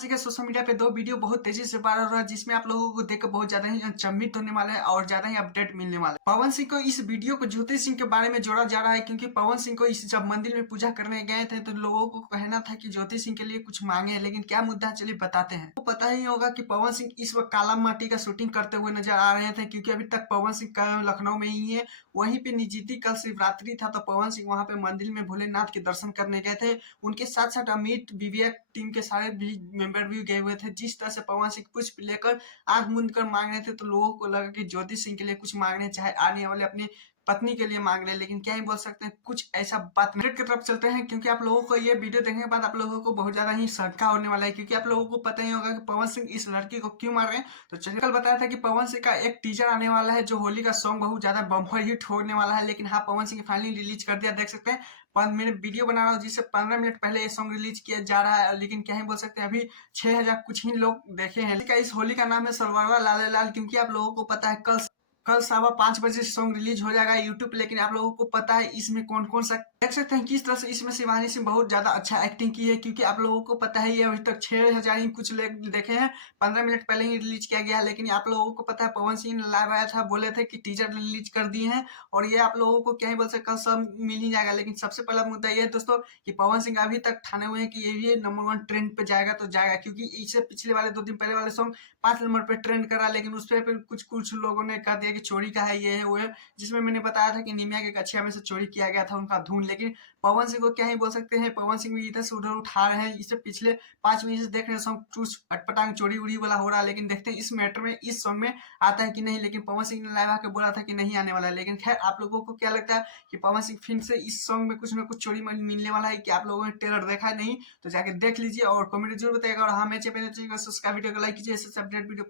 सिंह का social media पे 2 video बहुत तेज़ी से वायरल हो रहा है, जिसमें आप लोगों को देखकर बहुत ज़्यादा ही अचंभित होने वाला है और ज़्यादा ही अपडेट मिलने वाला है। पवन सिंह को इस वीडियो को ज्योति सिंह के बारे में जोड़ा जा रहा है, क्योंकि पवन सिंह को इस जब मंदिर में पूजा करने गए थे तो लोगों को कहना था कि ज्योति सिंह के लिए कुछ मांगे हैं, लेकिन क्या मुद्दा है चलिए बताते हैं। तो पता ही होगा कि पवन सिंह इस वक्त काला माटी का शूटिंग करते हुए नजर आ रहे थे, क्योंकि अभी तक पवन सिंह का लखनऊ में ही है। वहीं पे निजीती कल शिवरात्रि था, तो पवन सिंह वहां पे मंदिर में भोलेनाथ के दर्शन करने गए थे। उनके साथ साथ अमित विवेक टीम के सारे भी मेंबर भी गए हुए थे। जिस तरह से पवन सिंह पुष्प लेकर आंख मूंद कर मांग रहे थे, तो लोगों को लगा कि ज्योति सिंह के लिए कुछ मांग रहे हैं, चाहे आने वाले अपनी पत्नी के लिए मांग रहे हैं। लेकिन क्या ही बोल सकते हैं, कुछ ऐसा बात नहीं। की तरफ चलते हैं, क्योंकि आप लोगों को ये वीडियो देखने के बाद आप लोगों को बहुत ज्यादा ही सटका होने वाला है, क्योंकि आप लोगों को पता ही होगा कि पवन सिंह इस लड़की को क्यों मार रहे हैं। तो चलिए, कल बताया था कि पवन सिंह का एक टीजर आने वाला है, जो होली का सॉन्ग बहुत ज्यादा बम्पर हिट होने वाला है। लेकिन हाँ, पवन सिंह फाइनली रिलीज कर दिया, देख सकते हैं। मैंने वीडियो बना रहा हूँ जिससे 15 मिनट पहले ये सॉन्ग रिलीज किया जा रहा है, लेकिन क्या ही बोल सकते हैं, अभी 6000 कुछ ही लोग देखे हैं। इस होली का नाम है सरवारा लाल लाल, क्योंकि आप लोगों को पता है कल कल 5:15 सॉन्ग रिलीज हो जाएगा यूट्यूब पे। लेकिन आप लोगों को पता है इसमें कौन कौन सा देख सकते हैं किस तरह से इसमें शिवानी सिंह बहुत ज्यादा अच्छा एक्टिंग की है, क्योंकि आप लोगों को पता है ये अभी तक 6000 ही कुछ लोग देखे हैं। 15 मिनट पहले ही रिलीज किया गया है। लेकिन आप लोगों को पता है पवन सिंह ने लाइव आया था, बोले थे कि टीजर रिलीज कर दिए हैं, और ये आप लोगों को क्या ही बोल सकते, कल सब मिल ही जाएगा। लेकिन सबसे पहला मुद्दा ये है दोस्तों कि पवन सिंह अभी तक ठाने हुए हैं कि ये नंबर 1 ट्रेंड पे जाएगा तो जाएगा, क्योंकि इससे पिछले वाले 2 दिन पहले वाले सॉन्ग 5 नंबर पे ट्रेंड करा, लेकिन उस पर कुछ कुछ लोगों ने कह दिया कि चोरी का है, ये है वो है। जिसमें मैंने बताया था कि निमिया के गछिया में से चोरी किया गया था उनका धुन। लेकिन पवन सिंह को क्या ही बोल सकते हैं, पवन सिंह भी इधर से उधर उठा रहे हैं। इससे पिछले 5 मिनट से देख रहे हैं सॉन्ग चूस अटपटांग चोरी उड़ी वाला हो रहा है। लेकिन देखते हैं इस मैटर में, इस सॉन्ग में आता है कि नहीं। लेकिन पवन सिंह ने लाइव आके बोला था कि नहीं आने वाला है। लेकिन खैर, आप लोगों को क्या लगता है कि पवन सिंह फिल्म से इस सॉन्ग में कुछ ना कुछ चोरी मिलने वाला है? कि आप लोगों ने ट्रेलर देखा है नहीं तो जाके देख लीजिए और कमेंट जरूर बताइएगा। और हाँ, मैं चैनल सब्सक्राइब वीडियो को लाइक कीजिए, ऐसे अपडेट वीडियो